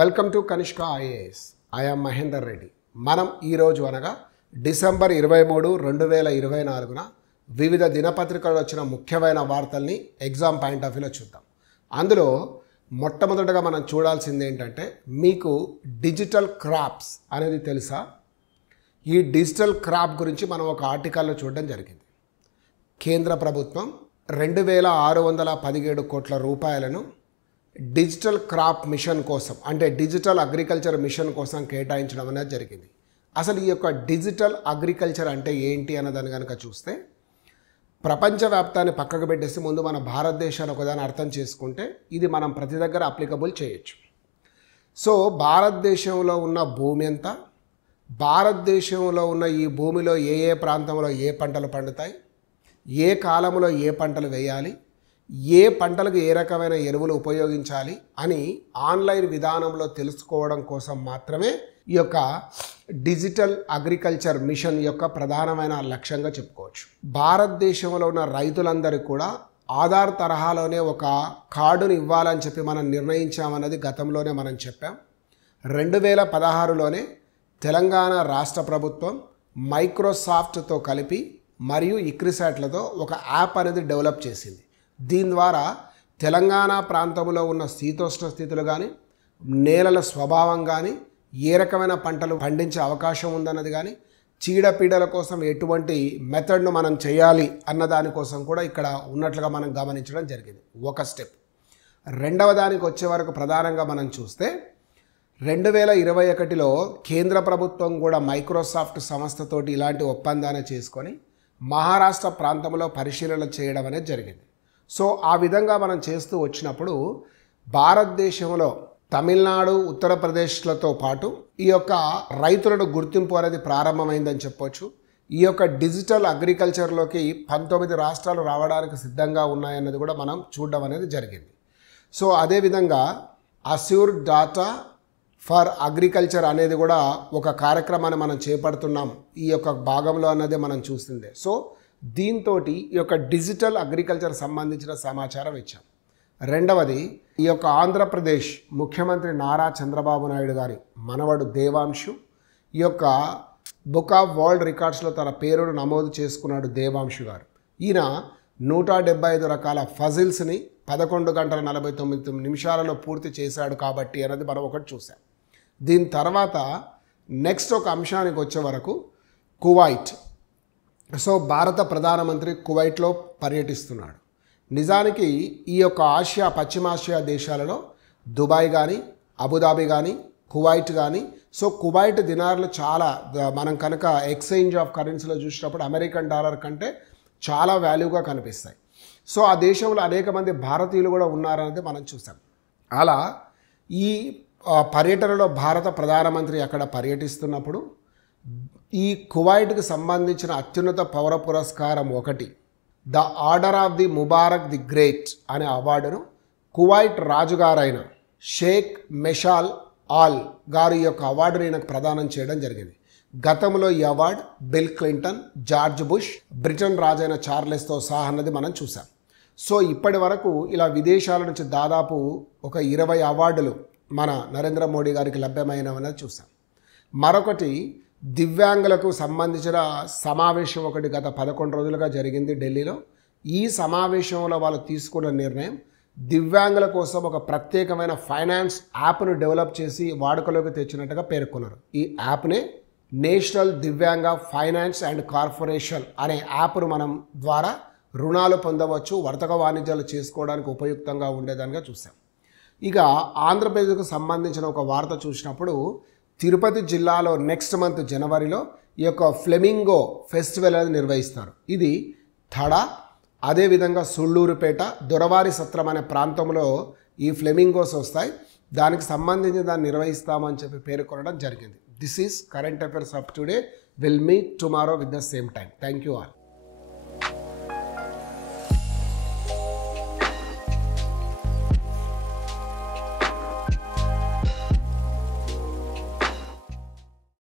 Welcome to Kanishka IAS. I'm Mahender Reddy. మనం ఈరోజు అనగా డిసెంబర్ 23, 2024 వివిధ దినపత్రికల్లో వచ్చిన ముఖ్యమైన వార్తల్ని ఎగ్జామ్ పాయింట్ ఆఫ్ వ్యూలో చూద్దాం. అందులో మొట్టమొదటగా మనం చూడాల్సింది ఏంటంటే, మీకు డిజిటల్ క్రాప్స్ అనేది తెలుసా? ఈ డిజిటల్ క్రాప్ గురించి మనం ఒక ఆర్టికల్లో చూడడం జరిగింది. కేంద్ర ప్రభుత్వం 2617 కోట్ల రూపాయలను డిజిటల్ క్రాప్ మిషన్ కోసం, అంటే డిజిటల్ అగ్రికల్చర్ మిషన్ కోసం కేటాయించడం అనేది జరిగింది. అసలు ఈ యొక్క డిజిటల్ అగ్రికల్చర్ అంటే ఏంటి అన్నదాన్ని కనుక చూస్తే, ప్రపంచవ్యాప్తాన్ని పక్కకు పెట్టేసి ముందు మన భారతదేశాన్ని ఒకదాన్ని అర్థం చేసుకుంటే ఇది మనం ప్రతి దగ్గర అప్లికబుల్ చేయొచ్చు. సో భారతదేశంలో ఉన్న భూమి ఎంత, భారతదేశంలో ఉన్న ఈ భూమిలో ఏ ఏ ప్రాంతంలో ఏ పంటలు పండుతాయి, ఏ కాలంలో ఏ పంటలు వేయాలి, ఏ పంటలకు ఏ రకమైన ఎరువులు ఉపయోగించాలి అని ఆన్లైన్ విధానంలో తెలుసుకోవడం కోసం మాత్రమే ఈ యొక్క డిజిటల్ అగ్రికల్చర్ మిషన్ యొక్క ప్రధానమైన లక్ష్యంగా చెప్పుకోవచ్చు. భారతదేశంలో ఉన్న రైతులందరికీ కూడా ఆధార్ తరహాలోనే ఒక కార్డును ఇవ్వాలని చెప్పి మనం నిర్ణయించామన్నది గతంలోనే మనం చెప్పాం. 2016లోనే తెలంగాణ రాష్ట్ర ప్రభుత్వం మైక్రోసాఫ్ట్తో కలిపి మరియు ఇక్రిసాట్లతో ఒక యాప్ అనేది డెవలప్ చేసింది. దీని ద్వారా తెలంగాణ ప్రాంతంలో ఉన్న శీతోష్ణ స్థితులు కానీ, నేలల స్వభావం కానీ, ఏ రకమైన పంటలు పండించే అవకాశం ఉందన్నది కానీ, చీడపీడల కోసం ఎటువంటి మెథడ్ను మనం చేయాలి అన్న దానికోసం కూడా ఇక్కడ ఉన్నట్లుగా మనం గమనించడం జరిగింది. ఒక స్టెప్. రెండవ దానికి వచ్చే వరకు ప్రధానంగా మనం చూస్తే 2021లో కేంద్ర ప్రభుత్వం కూడా మైక్రోసాఫ్ట్ సంస్థతోటి ఇలాంటి ఒప్పందాన్ని చేసుకొని మహారాష్ట్ర ప్రాంతంలో పరిశీలన చేయడం అనేది జరిగింది. సో ఆ విధంగా మనం చేస్తూ వచ్చినప్పుడు భారతదేశంలో తమిళనాడు, ఉత్తరప్రదేశ్లతో పాటు ఈ యొక్క రైతులను గుర్తింపు అనేది ప్రారంభమైందని చెప్పొచ్చు. ఈ యొక్క డిజిటల్ అగ్రికల్చర్లోకి 19 రాష్ట్రాలు రావడానికి సిద్ధంగా ఉన్నాయన్నది కూడా మనం చూడడం అనేది జరిగింది. సో అదేవిధంగా అస్యూర్ డాటా ఫర్ అగ్రికల్చర్ అనేది కూడా ఒక కార్యక్రమాన్ని మనం చేపడుతున్నాం ఈ యొక్క భాగంలో అన్నదే మనం చూసిందే. సో దీంతో ఈ యొక్క డిజిటల్ అగ్రికల్చర్ సంబంధించిన సమాచారం ఇచ్చాం. రెండవది, ఈ యొక్క ఆంధ్రప్రదేశ్ ముఖ్యమంత్రి నారా చంద్రబాబు నాయుడు గారి మనవడు దేవాంశు ఈ యొక్క బుక్ ఆఫ్ వరల్డ్ రికార్డ్స్లో తన పేరును నమోదు చేసుకున్నాడు. దేవాంశు గారు ఈయన 175 రకాల ఫజిల్స్ని 11 గంటల 49 నిమిషాలలో పూర్తి చేశాడు కాబట్టి అనేది మనం ఒకటి చూసాం. దీని తర్వాత నెక్స్ట్ ఒక అంశానికి వచ్చే వరకు కువైట్. సో భారత ప్రధానమంత్రి కువైట్లో పర్యటిస్తున్నాడు. నిజానికి ఈ యొక్క ఆసియా, పశ్చిమాసియా దేశాలలో దుబాయ్ కానీ, అబుదాబి కానీ, కువైట్ కానీ, సో కువైట్ దినార్లు చాలా, మనం కనుక ఎక్స్చేంజ్ ఆఫ్ కరెన్సీలో చూసినప్పుడు అమెరికన్ డాలర్ కంటే చాలా వాల్యూగా కనిపిస్తాయి. సో ఆ దేశంలో అనేక మంది భారతీయులు కూడా ఉన్నారనేది మనం చూసాం. అలా ఈ పర్యటనలో భారత ప్రధానమంత్రి అక్కడ పర్యటిస్తున్నప్పుడు ఈ కువైట్కి సంబంధించిన అత్యున్నత పౌర పురస్కారం ఒకటి, the order of the Mubarak the great అనే అవార్డును కువైట్ రాజుగారైన షేక్ మెషాల్ ఆల్ గారు ఈ యొక్క అవార్డుని ఈయనకు ప్రదానం చేయడం జరిగింది. గతంలో ఈ award bill Clinton, George bush, Britain రాజైన చార్లెస్తో సహా అన్నది మనం చూసాం. సో ఇప్పటి వరకు ఇలా విదేశాల నుంచి దాదాపు ఒక 20 అవార్డులు మన నరేంద్ర మోడీ గారికి లభ్యమైనవన్నది చూసాం. మరొకటి, దివ్యాంగులకు సంబంధించిన సమావేశం ఒకటి గత 11 రోజులుగా జరిగింది ఢిల్లీలో. ఈ సమావేశంలో వాళ్ళు తీసుకున్న నిర్ణయం, దివ్యాంగుల కోసం ఒక ప్రత్యేకమైన ఫైనాన్స్ యాప్ను డెవలప్ చేసి వాడుకలోకి తెచ్చినట్టుగా పేర్కొన్నారు. ఈ యాప్నే నేషనల్ దివ్యాంగ ఫైనాన్స్ అండ్ కార్పొరేషన్ అనే యాప్ను మనం ద్వారా రుణాలు పొందవచ్చు, వర్తక వాణిజ్యాలు చేసుకోవడానికి ఉపయుక్తంగా ఉండేదానిగా చూసాం. ఇక ఆంధ్రప్రదేశ్కు సంబంధించిన ఒక వార్త చూసినప్పుడు, తిరుపతి జిల్లాలో నెక్స్ట్ మంత్ జనవరిలో ఈ యొక్క ఫ్లెమింగో ఫెస్టివల్ అనేది నిర్వహిస్తారు. ఇది థడ, అదేవిధంగా సుళ్ళూరుపేట, దొరవారి సత్రం అనే ప్రాంతంలో ఈ ఫ్లెమింగోస్ వస్తాయి. దానికి సంబంధించి దాన్ని నిర్వహిస్తామని చెప్పి పేర్కొనడం జరిగింది. This is current affairs of today. Will meet tomorrow with the same time. Thank you all.